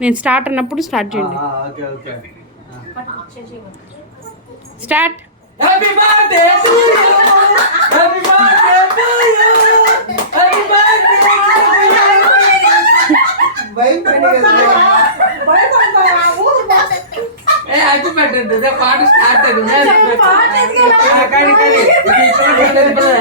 నేను స్టార్ట్ అన్నప్పుడు స్టార్ట్ చేయండి. Okay okay. Start happy birthday to you happy birthday to you happy birthday A happy birthday పాట start అయింది. కానీ కానీ.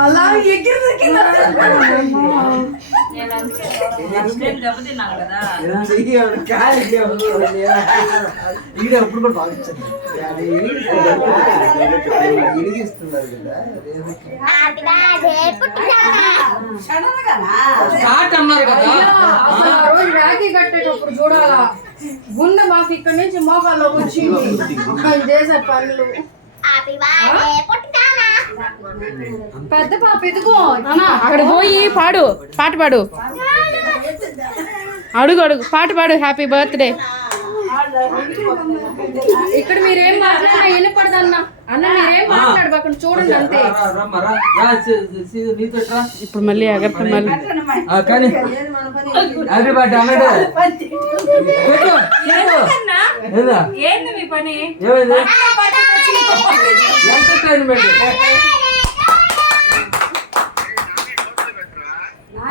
అలా ఎగిరి ఈడ ఎప్పుడు కూడా భావించండి కట్టేటప్పుడు చూడాలా? గుండె మాకు ఇక్కడ నుంచి మోకాల్లో వచ్చింది. చేసే పనులు. పెద్ద పాప ఇదిగో అక్కడ పోయి పాడు పాట పాడు. అడుగు అడుగు పాట పాడు హ్యాపీ బర్త్డే ఇక్కడ మీరేం మాట్లాడినా వినపడదు అన్న. అన్న మీరేం మాట్లాడబోకండి చూడండి అంతే. ఇప్పుడు మళ్ళీ అగప్ప మళ్ళీ. ఆ, కానీ ఏదా? ఏంది మీ పని? ఏమైంది? ఎంటర్టైన్మెంట్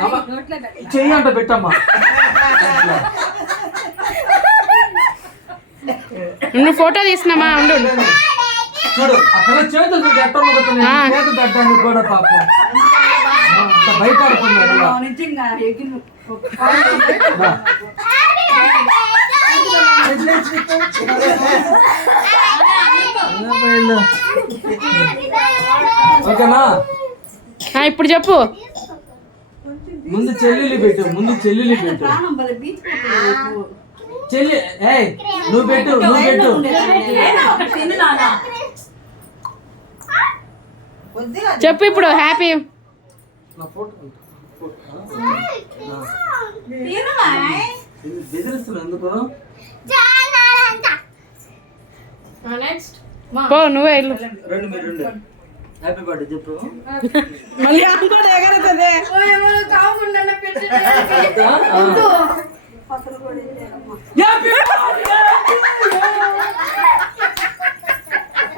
అమ్మ, చెయ్యి అంట పెట్టమ్మా. నువ్వు ఫోటో తీసినామా? ఉండు. చూడు అక్కడ చేతులు. చేతులు కూడా పాపం. భయపడుతున్నారు. నిజంగా? ఓకేనా ఆ, ఇప్పుడు చెప్పు. ముందు చెల్లెలి పెట్టు ముందు చెల్లెలి పెట్టు. చెల్లి ఏయ్ నువ్వు పెట్టు నువ్వు పెట్టు. చెప్పు ఇప్పుడు హ్యాపీ నా ఫోటో తిను మాయ్. బెదిరిస్తున్నా ఎందుకు నెక్స్ట్ పో నువ్వే వెళ్ళు. రెండు మీరు రెండు. హ్యాపీ బర్త్డే చెప్పు. మళ్ళీ అనుకోడు ఎగరతదే. కాకుండా పెట్టి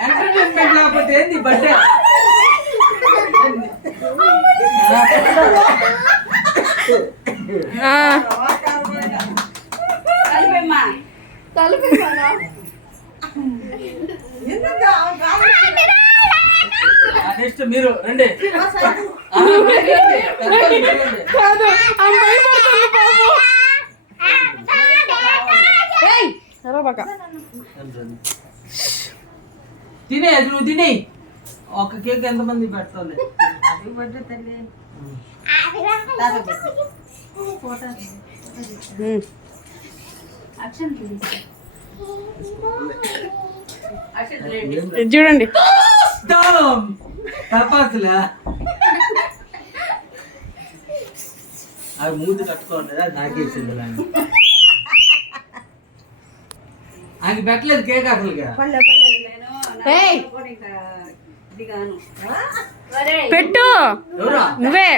ఎంటర్టైన్మెంట్ లేకపోతే ఏంది బర్త్డే మీరు రండి. తినే అది నువ్వు తినే ఒక కేక్ పెట్టాలి. Action ready. ఇది చూడండి తపాసులా అవి మూతి కట్టుకోండి నాకేసింది అది పెట్టలేదు కేక్ అసలుగా. ఏయ్, కూడా ఇంకా దిగాను. పెట్టు. ఎవరా? నువ్వే.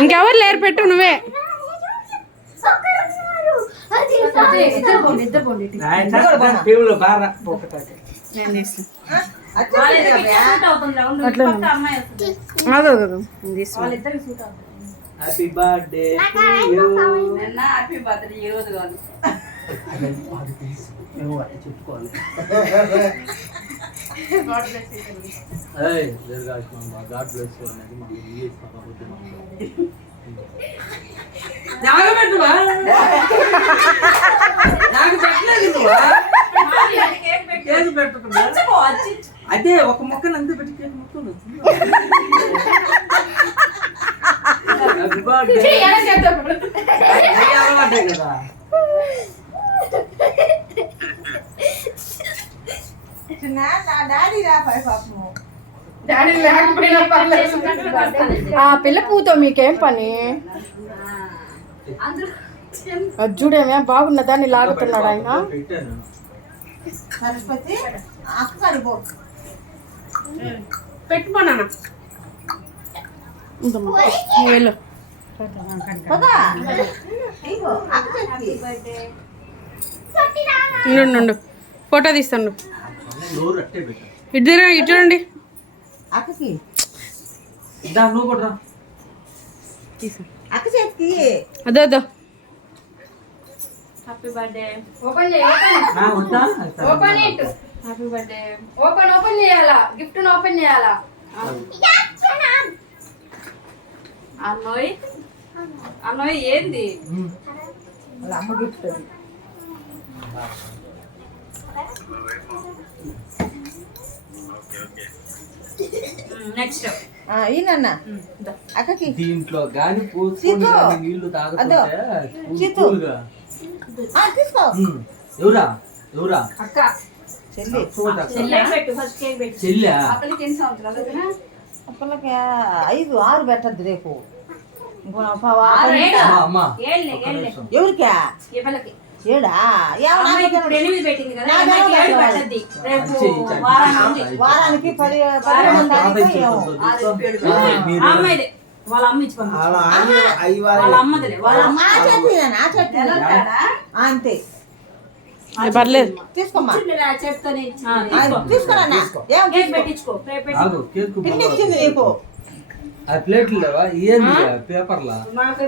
ఇంకెవరు లేరు పెట్టు నువ్వే. ఇద్దరు బాగా హ్యాపీ బర్త్డే నిన్న హ్యాపీ బర్త్డే ఈ రోజు కాదు. చెప్పుకోవాలి నాకు పెట్టలేదు కేక్ పెట్టుకున్నా అదే ఒక మొక్కను అంతే పెట్టి కదా. పర్లేదు. ఆ పిల్ల పూతో మీకేం పని? చూడేమే బాగున్న దాన్ని లాగుతున్నాడు ఆయన. సరస్వతి అక్క పెట్టుకోనా వెళ్ళు. ఫోటో తీస్తాను పెట్టాను ఇటు చూడండి. అదో అదో. హ్యాపీ బర్త్డే ఓపెన్ చేయి open it. Happy birthday open open చేయాలా? గిఫ్ట్ ఓపెన్ చేయాలా? అన్నోయ్. అన్నోయ్ ఏంది? అమ్మ గిఫ్ట్. నెక్స్ట్ ఈయనన్న అక్కకి. దీంట్లో గాని పోసుకొని నీళ్ళు తాగుతుంటే తీసుకో. ఎవరా? ఎవరా? అక్క. అప్పలకి ఐదు ఆరు పెట్టద్దు రేపు. ఎవరికా? ఏడా. వారానికి పది వాళ్ళ అమ్మ ఇచ్చి. వాళ్ళ వాళ్ళ అమ్మ. అంతే. పర్లేదు. తీసుకోమ్మా. తీసుకోరా ఇచ్చింది నీకు? ఆ ప్లేట్లు లేవా? ఏంది పేపర్లా? మాకు